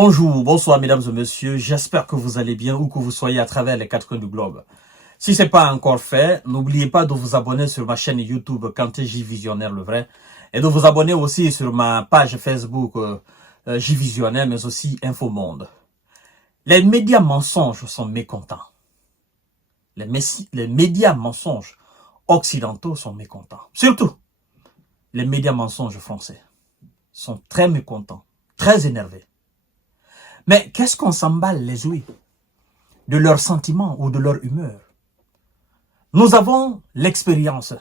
Bonjour, bonsoir mesdames et messieurs, j'espère que vous allez bien où que vous soyez à travers les quatre coins du globe. Si ce n'est pas encore fait, n'oubliez pas de vous abonner sur ma chaîne YouTube Kanté J Visionnaire le vrai et de vous abonner aussi sur ma page Facebook J Visionnaire mais aussi Info Monde. Les médias mensonges sont mécontents. Les médias mensonges occidentaux sont mécontents. Surtout, les médias mensonges français sont très mécontents, très énervés. Mais qu'est-ce qu'on s'emballe les ouïes de leurs sentiments ou de leur humeur? Nous avons l'expérience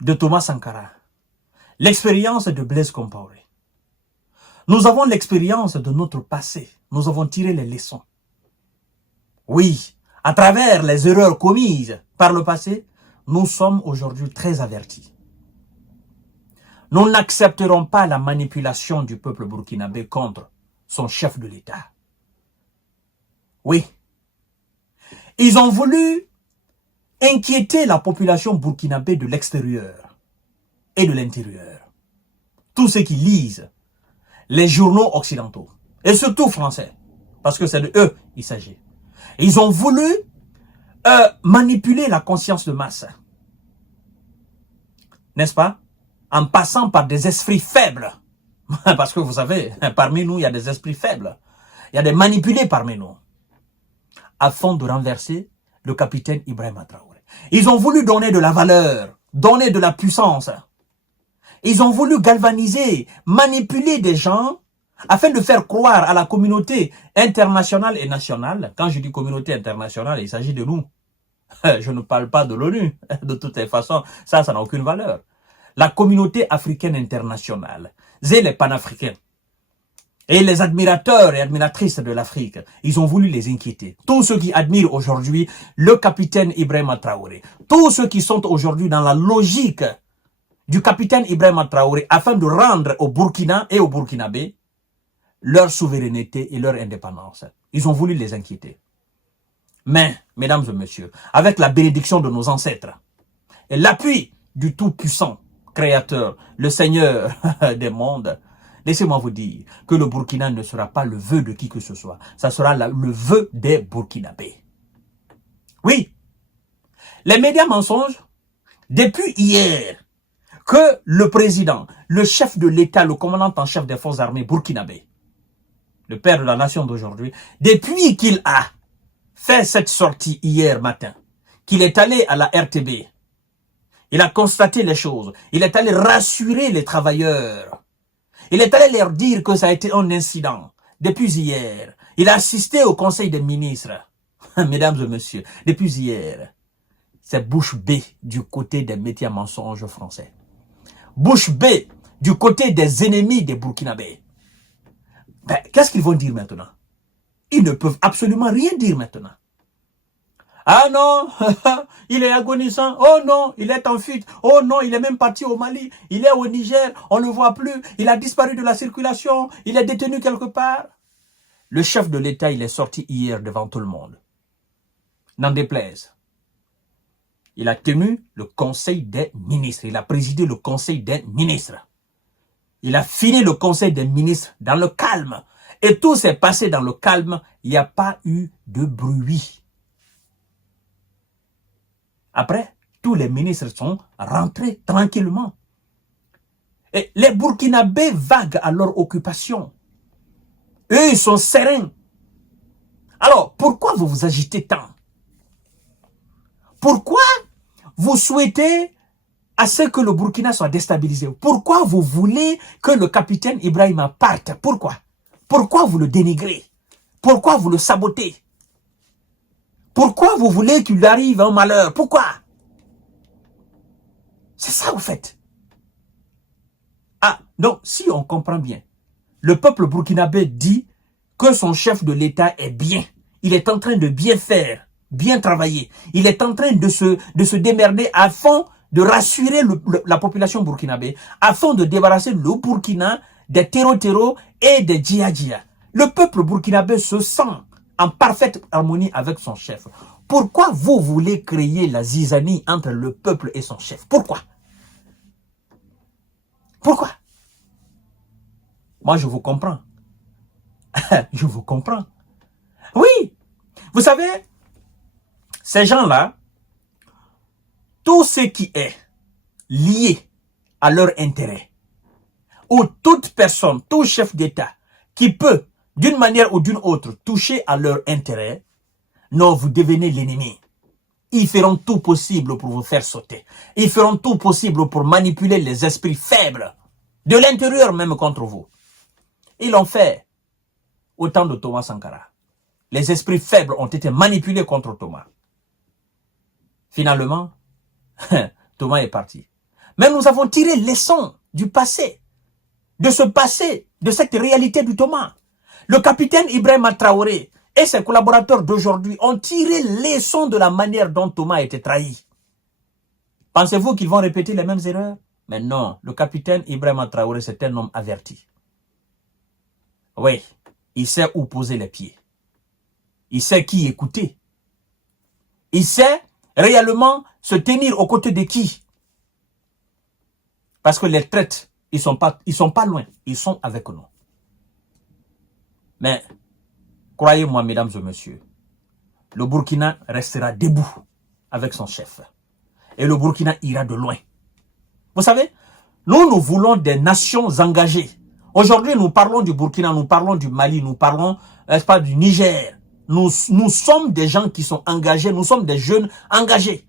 de Thomas Sankara, l'expérience de Blaise Compaoré. Nous avons l'expérience de notre passé. Nous avons tiré les leçons. Oui, à travers les erreurs commises par le passé, nous sommes aujourd'hui très avertis. Nous n'accepterons pas la manipulation du peuple burkinabé contre son chef de l'État. Oui. Ils ont voulu inquiéter la population burkinabé de l'extérieur et de l'intérieur. Tous ceux qui lisent les journaux occidentaux, et surtout français, parce que c'est de eux il s'agit. Ils ont voulu manipuler la conscience de masse. N'est-ce pas? En passant par des esprits faibles. Parce que vous savez, parmi nous, il y a des esprits faibles. Il y a des manipulés parmi nous. Afin de renverser le capitaine Ibrahima Traoré. Ils ont voulu donner de la valeur, donner de la puissance. Ils ont voulu galvaniser, manipuler des gens afin de faire croire à la communauté internationale et nationale. Quand je dis communauté internationale, il s'agit de nous. Je ne parle pas de l'ONU. De toutes les façons, ça n'a aucune valeur. La communauté africaine internationale, et les panafricains, et les admirateurs et admiratrices de l'Afrique, ils ont voulu les inquiéter. Tous ceux qui admirent aujourd'hui le capitaine Ibrahima Traoré, tous ceux qui sont aujourd'hui dans la logique du capitaine Ibrahima Traoré afin de rendre au Burkina et aux Burkinabés leur souveraineté et leur indépendance. Ils ont voulu les inquiéter. Mais, mesdames et messieurs, avec la bénédiction de nos ancêtres et l'appui du Tout-Puissant, Créateur, le Seigneur des mondes, laissez-moi vous dire que le Burkina ne sera pas le vœu de qui que ce soit. Ça sera le vœu des Burkinabés. Oui, les médias mensonges, depuis hier, que le président, le chef de l'État, le commandant en chef des forces armées burkinabé, le père de la nation d'aujourd'hui, depuis qu'il a fait cette sortie hier matin, qu'il est allé à la RTB, il a constaté les choses. Il est allé rassurer les travailleurs. Il est allé leur dire que ça a été un incident. Depuis hier, il a assisté au Conseil des ministres. Mesdames et messieurs, depuis hier, c'est bouche bée du côté des médias mensonges français. Bouche bée du côté des ennemis des Burkinabés. Ben, qu'est-ce qu'ils vont dire maintenant? Ils ne peuvent absolument rien dire maintenant. Ah non, il est agonisant. Oh non, il est en fuite. Oh non, il est même parti au Mali. Il est au Niger, on ne le voit plus. Il a disparu de la circulation. Il est détenu quelque part. Le chef de l'État, il est sorti hier devant tout le monde. N'en déplaise. Il a tenu le conseil des ministres. Il a présidé le conseil des ministres. Il a fini le conseil des ministres dans le calme. Et tout s'est passé dans le calme. Il n'y a pas eu de bruit. Après, tous les ministres sont rentrés tranquillement. Et les Burkinabés vaguent à leur occupation. Eux, ils sont sereins. Alors, pourquoi vous vous agitez tant? Pourquoi vous souhaitez à ce que le Burkina soit déstabilisé? Pourquoi vous voulez que le capitaine Ibrahima parte? Pourquoi? Pourquoi vous le dénigrez? Pourquoi vous le sabotez? Pourquoi vous voulez qu'il arrive un malheur? Pourquoi? C'est ça, vous faites. Ah, donc, si on comprend bien, le peuple burkinabé dit que son chef de l'État est bien. Il est en train de bien faire, bien travailler. Il est en train de se démerder afin de rassurer la population burkinabé, afin de débarrasser le Burkina des terreaux et des djihadistes. Le peuple burkinabé se sent en parfaite harmonie avec son chef. Pourquoi vous voulez créer la zizanie entre le peuple et son chef? Pourquoi? Pourquoi? Moi, je vous comprends. Je vous comprends. Oui, vous savez, ces gens-là, tout ce qui est lié à leur intérêt, ou toute personne, tout chef d'État qui peut, d'une manière ou d'une autre, toucher à leur intérêt, non, vous devenez l'ennemi. Ils feront tout possible pour vous faire sauter. Ils feront tout possible pour manipuler les esprits faibles, de l'intérieur même contre vous. Ils l'ont fait au temps de Thomas Sankara. Les esprits faibles ont été manipulés contre Thomas. Finalement, Thomas est parti. Mais nous avons tiré leçon du passé, de ce passé, de cette réalité du Thomas. Le capitaine Ibrahima Traoré et ses collaborateurs d'aujourd'hui ont tiré leçon de la manière dont Thomas a été trahi. Pensez-vous qu'ils vont répéter les mêmes erreurs? Mais non, le capitaine Ibrahima Traoré, c'est un homme averti. Oui, il sait où poser les pieds. Il sait qui écouter. Il sait réellement se tenir aux côtés de qui. Parce que les traites, ils sont pas loin. Ils sont avec nous. Mais, croyez-moi, mesdames et messieurs, le Burkina restera debout avec son chef. Et le Burkina ira de loin. Vous savez, nous voulons des nations engagées. Aujourd'hui, nous parlons du Burkina, nous parlons du Mali, nous parlons, n'est-ce pas, du Niger. Nous sommes des gens qui sont engagés, nous sommes des jeunes engagés.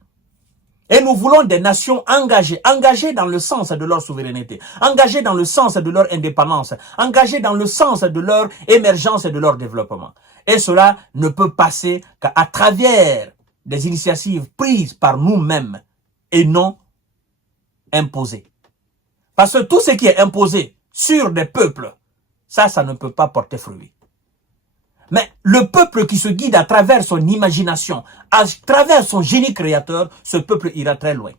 Et nous voulons des nations engagées, engagées dans le sens de leur souveraineté, engagées dans le sens de leur indépendance, engagées dans le sens de leur émergence et de leur développement. Et cela ne peut passer qu'à travers des initiatives prises par nous-mêmes et non imposées. Parce que tout ce qui est imposé sur des peuples, ça ne peut pas porter fruit. Mais le peuple qui se guide à travers son imagination, à travers son génie créateur, ce peuple ira très loin.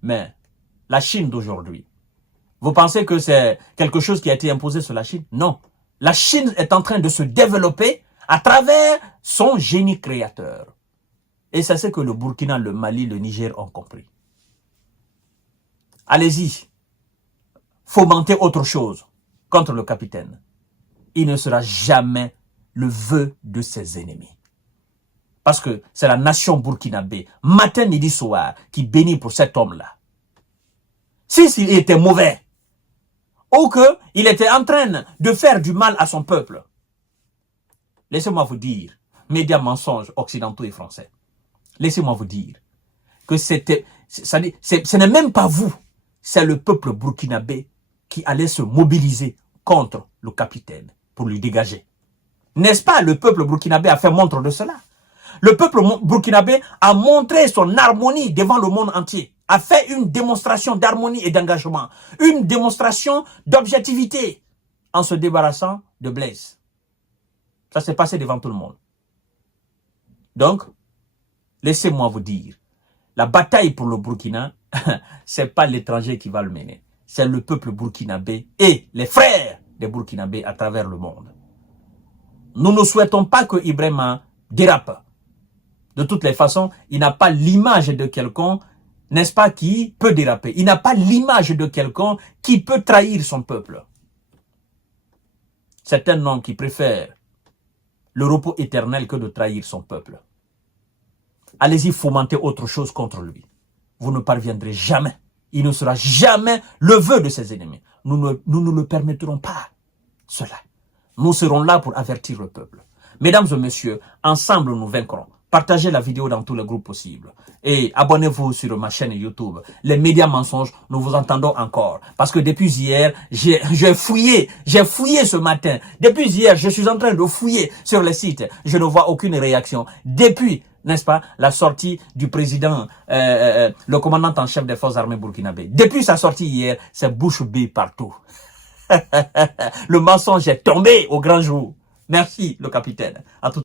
Mais la Chine d'aujourd'hui, vous pensez que c'est quelque chose qui a été imposé sur la Chine? Non. La Chine est en train de se développer à travers son génie créateur. Et c'est ce que le Burkina, le Mali, le Niger ont compris. Allez-y, fomentez autre chose contre le capitaine. Il ne sera jamais le vœu de ses ennemis. Parce que c'est la nation burkinabé, matin, midi, soir, qui bénit pour cet homme-là. S'il était mauvais, ou qu'il était en train de faire du mal à son peuple, laissez-moi vous dire, médias mensonges occidentaux et français, laissez-moi vous dire que ce n'est même pas vous, c'est le peuple burkinabé qui allait se mobiliser contre le capitaine pour lui dégager. N'est-ce pas, le peuple burkinabé a fait montre de cela? Le peuple burkinabé a montré son harmonie devant le monde entier, a fait une démonstration d'harmonie et d'engagement, une démonstration d'objectivité en se débarrassant de Blaise. Ça s'est passé devant tout le monde. Donc, laissez-moi vous dire, la bataille pour le Burkina, c'est pas l'étranger qui va le mener. C'est le peuple burkinabé et les frères des Burkinabés à travers le monde. Nous ne souhaitons pas que Ibrahima dérape. De toutes les façons, il n'a pas l'image de quelqu'un, n'est-ce pas, qui peut déraper. Il n'a pas l'image de quelqu'un qui peut trahir son peuple. C'est un homme qui préfère le repos éternel que de trahir son peuple. Allez-y fomenter autre chose contre lui. Vous ne parviendrez jamais. Il ne sera jamais le vœu de ses ennemis. Nous ne le permettrons pas, cela. Nous serons là pour avertir le peuple. Mesdames et messieurs, ensemble nous vaincrons. Partagez la vidéo dans tous les groupes possibles. Et abonnez-vous sur ma chaîne YouTube. Les médias mensonges, nous vous entendons encore. Parce que depuis hier, j'ai fouillé ce matin. Depuis hier, je suis en train de fouiller sur les sites. Je ne vois aucune réaction. Depuis, n'est-ce pas, la sortie du président, le commandant en chef des forces armées burkinabé. Depuis sa sortie hier, c'est bouche bée partout. Le mensonge est tombé au grand jour. Merci, le capitaine. À tout